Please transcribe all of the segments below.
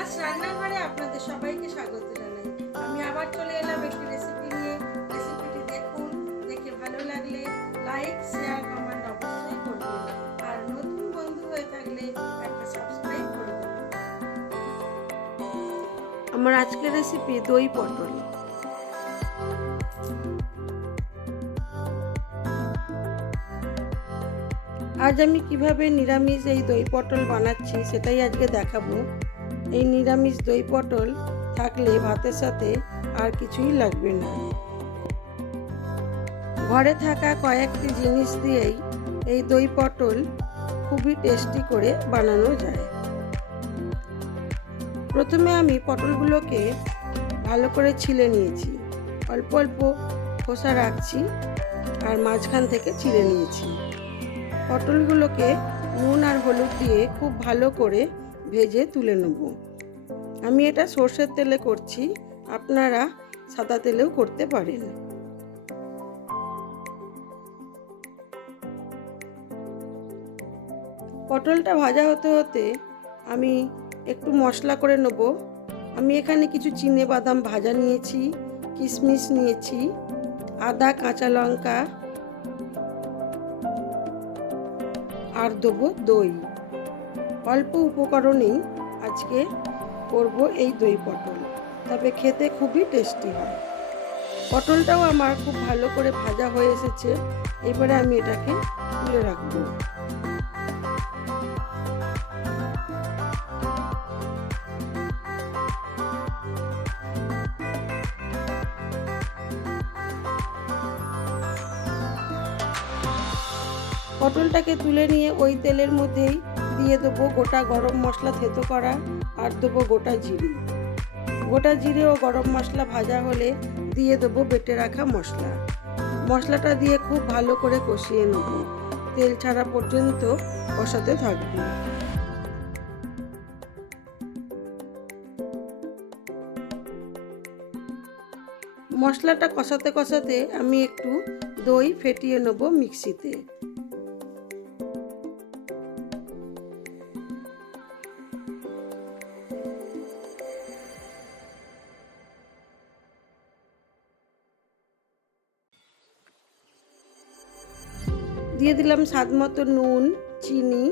রান্নাঘরে আপনাদের সবাইকে স্বাগত জানাই। আমি আবার চলে এলাম একটি রেসিপি নিয়ে। রেসিপিটি দেখুন, দেখে ভালো লাগলে লাইক শেয়ার কমেন্ট অবশ্যই করবেন। আর নতুন বন্ধু হয়ে থাকলে একটা সাবস্ক্রাইব করে আমার আজকের রেসিপি দই পটল। আজ আমি কীভাবে নিরামিষ এই দই পটল বানাচ্ছি সেটাই আজকে দেখাবো। এই নিরামিষ দই পটল থাকলে ভাতের সাথে আর কিছুই লাগবে না। ঘরে থাকা কয়েকটি জিনিস দিয়েই এই দই পটল খুবই টেস্টি করে বানানো যায়। প্রথমে আমি পটলগুলোকে ভালো করে ছিলে নিয়েছি। অল্প অল্প খোসা রাখছি আর মাঝখান থেকে ছিলে নিয়েছি। পটলগুলোকে নুন আর হলুদ দিয়ে খুব ভালো করে ভেজে তুলে নেব। আমি এটা সর্ষের তেলে করছি, আপনারা সাদা তেলেও করতে পারেন। পটলটা ভাজা হতে হতে আমি একটু মশলা করে নেব। আমি এখানে কিছু চিনে বাদাম ভাজা নিয়েছি, কিশমিশ নিয়েছি, আদা, কাঁচা লঙ্কা, আর দেবো দই। অল্প উপকরণেই আজকে করব এই দই পটল। তবে খেতে খুবই টেস্টি হয়। পটলটাও আমার খুব ভালো করে ভাজা হয়ে এসেছে। এবারে আমি এটাকে তুলে রাখব। পটলটাকে তুলে নিয়ে ওই তেলের মধ্যেই দিয়ে দেবো গোটা গরম মশলা থেতো করা আর দেবো গোটা জিরে। গোটা জিরে ও গরম মশলা ভাজা হলে দিয়ে দেবো বেটে রাখা মশলা। মশলাটা দিয়ে খুব ভালো করে কষিয়ে নেব। তেল ছাড়া পর্যন্ত কষাতে থাকব। মশলাটা কষাতে কষাতে আমি একটু দই ফেটিয়ে নেব মিক্সিতে। দিয়ে দিলাম স্বাদ মতো নুন, চিনি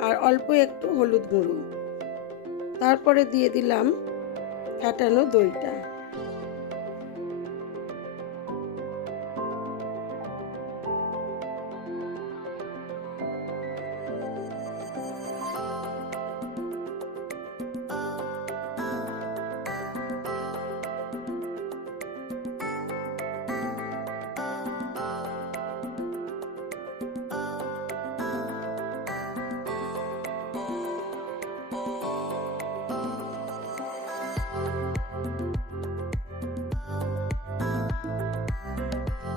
আর অল্প একটু হলুদ গুঁড়ো। তারপরে দিয়ে দিলাম ফ্যাটানো দইটা।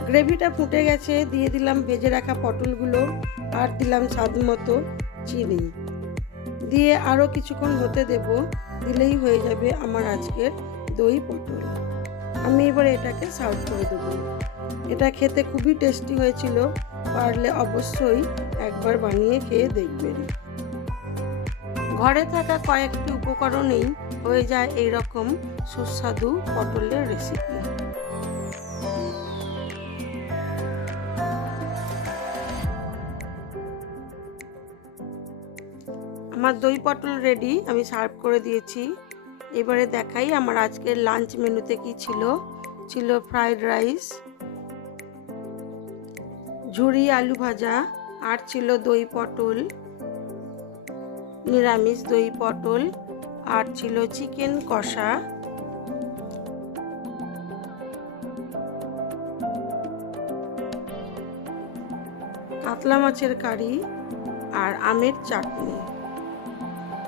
গ্রেভিটা ফুটে গেছে, দিয়ে দিলাম ভেজে রাখা পটলগুলো আর দিলাম স্বাদ মতো চিনি। দিয়ে আরও কিছুক্ষণ হতে দেব, দিলেই হয়ে যাবে আমার আজকের দই পটল। আমি এবার এটাকে সার্ভ করে দেবো। এটা খেতে খুবই টেস্টি হয়েছিল, পারলে অবশ্যই একবার বানিয়ে খেয়ে দেখবেন। ঘরে থাকা কয়েকটি উপকরণেই হয়ে যায় এই রকম সুস্বাদু পটলের রেসিপি আমার দই পটল রেডি আমি সার্ভ করে দিয়েছি। এবারে দেখাই আমার আজকের লাঞ্চ মেনুতে কি ছিল। ছিল ফ্রাইড রাইস ঝুরি আলু ভাজা, আর ছিল দই পটল, নিরামিষ দই পটল, আর ছিল চিকেন কষা। কাতলা মাছের কারি আর আমের চাটনি।